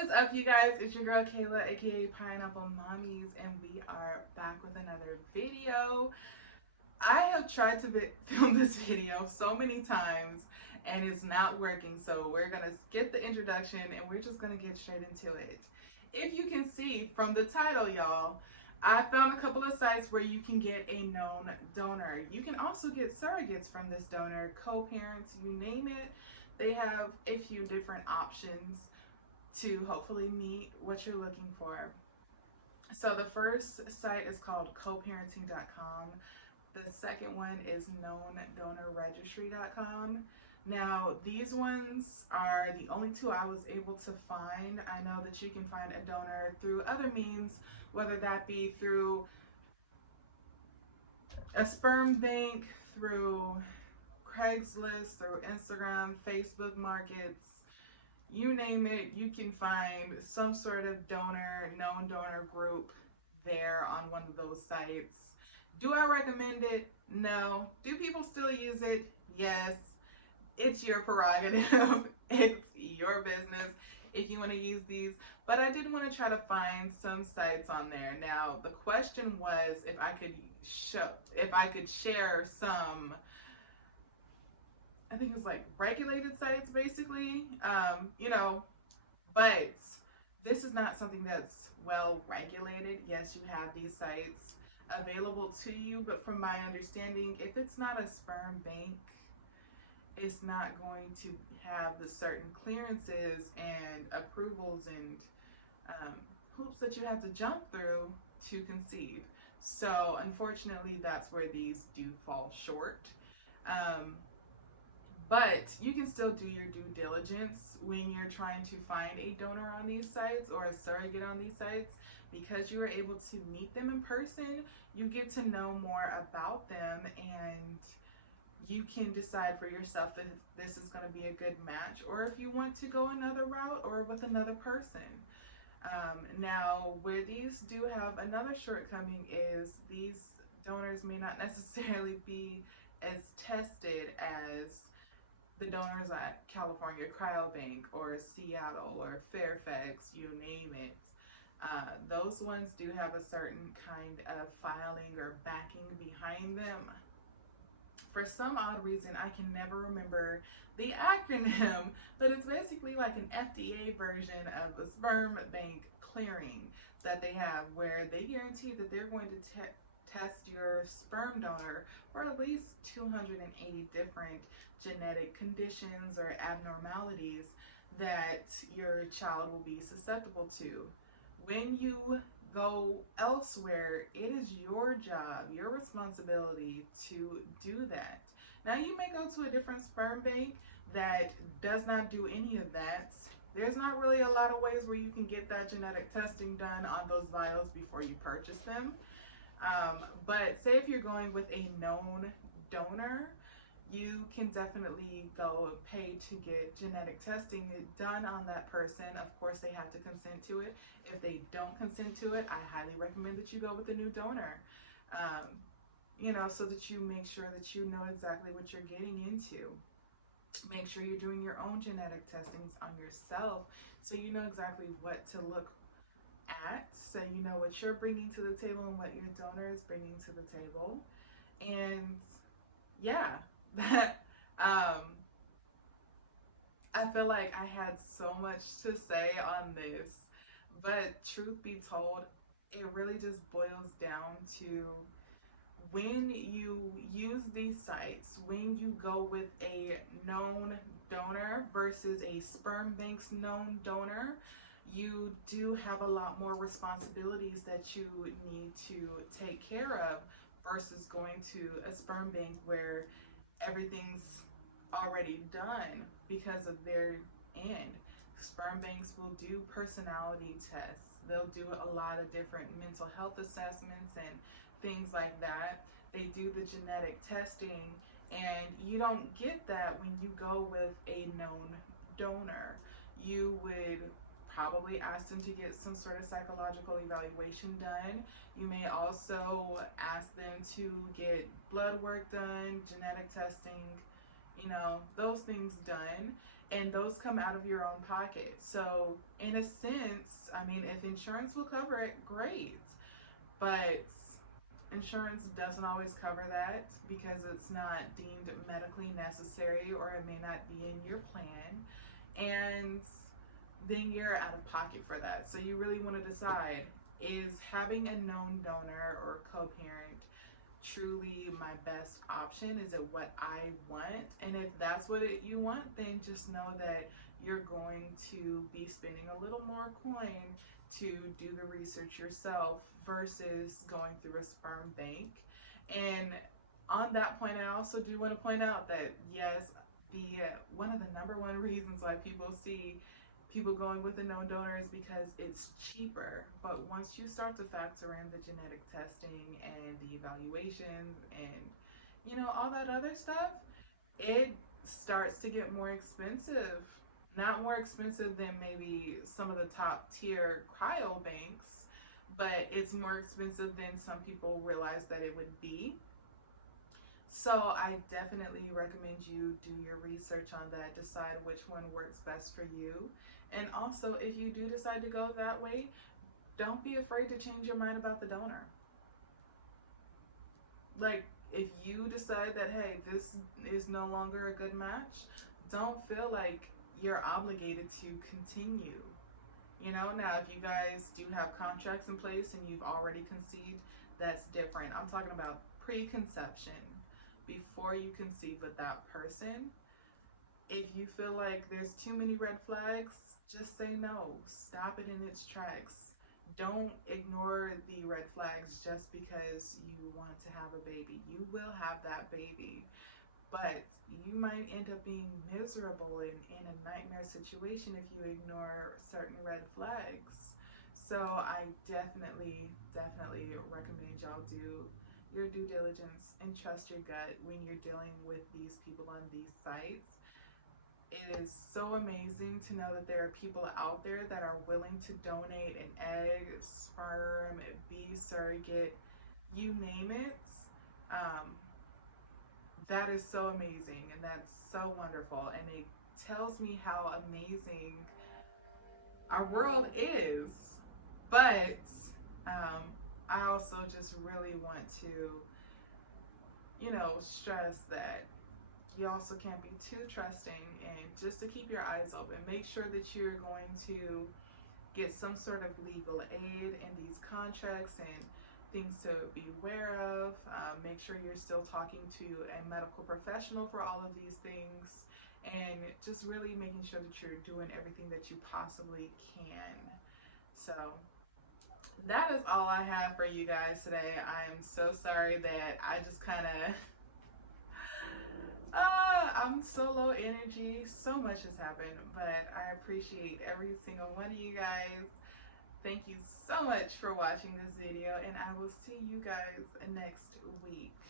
What is up, you guys? It's your girl Kayla, aka Pineapple Mommies, and we are back with another video. I have tried to film this video so many times and it's not working, so we're gonna skip the introduction and we're just gonna get straight into it. If you can see from the title, y'all, I found a couple of sites where you can get a known donor. You can also get surrogates from this donor, co-parents, you name it. They have a few different options to hopefully meet what you're looking for. So the first site is called coparenting.com. The second one is knowndonorregistry.com. Now, these ones are the only two I was able to find. I know that you can find a donor through other means, whether that be through a sperm bank, through Craigslist, through Instagram, Facebook markets, you name it, you can find some sort of donor, known donor group there on one of those sites. Do I recommend it? No. Do people still use it? Yes. It's your prerogative. It's your business if you want to use these. But I did want to try to find some sites on there. Now, the question was if I could share some, I think it's like regulated sites basically, but this is not something that's well regulated. Yes, you have these sites available to you, but from my understanding, if it's not a sperm bank, it's not going to have the certain clearances and approvals and hoops that you have to jump through to conceive. So unfortunately, that's where these do fall short. But you can still do your due diligence when you're trying to find a donor on these sites or a surrogate on these sites, because you are able to meet them in person. You get to know more about them and you can decide for yourself if this is going to be a good match or if you want to go another route or with another person. Now, where these do have another shortcoming is these donors may not necessarily be as tested as the donors at California Cryobank or Seattle or Fairfax, you name it. Those ones do have a certain kind of filing or backing behind them. For some odd reason, I can never remember the acronym, but it's basically like an FDA version of the sperm bank clearing that they have, where they guarantee that they're going to test your sperm donor for at least 280 different genetic conditions or abnormalities that your child will be susceptible to. When you go elsewhere, it is your job, your responsibility to do that. Now, you may go to a different sperm bank that does not do any of that. There's not really a lot of ways where you can get that genetic testing done on those vials before you purchase them. But say if you're going with a known donor, you can definitely go and pay to get genetic testing done on that person. Of course, they have to consent to it. If they don't consent to it, I highly recommend that you go with a new donor, so that you make sure that you know exactly what you're getting into. Make sure you're doing your own genetic testings on yourself so you know exactly what to look at, so you know what you're bringing to the table and what your donor is bringing to the table. And yeah, that I feel like I had so much to say on this, but truth be told, it really just boils down to when you use these sites, when you go with a known donor versus a sperm bank's known donor, you do have a lot more responsibilities that you need to take care of versus going to a sperm bank where everything's already done because of their end. Sperm banks will do personality tests. They'll do a lot of different mental health assessments and things like that. They do the genetic testing, and you don't get that when you go with a known donor. You would probably ask them to get some sort of psychological evaluation done. You may also ask them to get blood work done, genetic testing, those things done. and those come out of your own pocket. So in a sense, I mean, if insurance will cover it, great. But insurance doesn't always cover that because it's not deemed medically necessary, or it may not be in your plan. And then you're out of pocket for that. So you really want to decide, is having a known donor or co-parent truly my best option? Is it what I want? And if that's what you want, then just know that you're going to be spending a little more coin to do the research yourself versus going through a sperm bank. And on that point, I also do want to point out that yes, the one of the number one reasons why people see people going with a known donor is because it's cheaper. But once you start to factor in the genetic testing and the evaluations and all that other stuff, it starts to get more expensive. Not more expensive than maybe some of the top tier cryo banks, but it's more expensive than some people realize that it would be. So I definitely recommend you do your research on that, decide which one works best for you. And also, if you do decide to go that way, don't be afraid to change your mind about the donor. Like, if you decide that, hey, this is no longer a good match, don't feel like you're obligated to continue. Now if you guys do have contracts in place and you've already conceived, that's different. I'm talking about pre-conception, before you conceive with that person. If you feel like there's too many red flags, just say no. Stop it in its tracks. Don't ignore the red flags just because you want to have a baby. You will have that baby, but you might end up being miserable in a nightmare situation if you ignore certain red flags. So I definitely recommend y'all do your due diligence and trust your gut when you're dealing with these people on these sites. It is so amazing to know that there are people out there that are willing to donate an egg, sperm, bee surrogate, you name it. That is so amazing, and that's so wonderful, and it tells me how amazing our world is. But I also just really want to, stress that you also can't be too trusting, and just to keep your eyes open. Make sure that you're going to get some sort of legal aid in these contracts and things to be aware of. Make sure you're still talking to a medical professional for all of these things, and just really making sure that you're doing everything that you possibly can. So that is all I have for you guys today. I am so sorry that I just kind of I'm so low energy. So much has happened, but I appreciate every single one of you guys. Thank you so much for watching this video, and I will see you guys next week.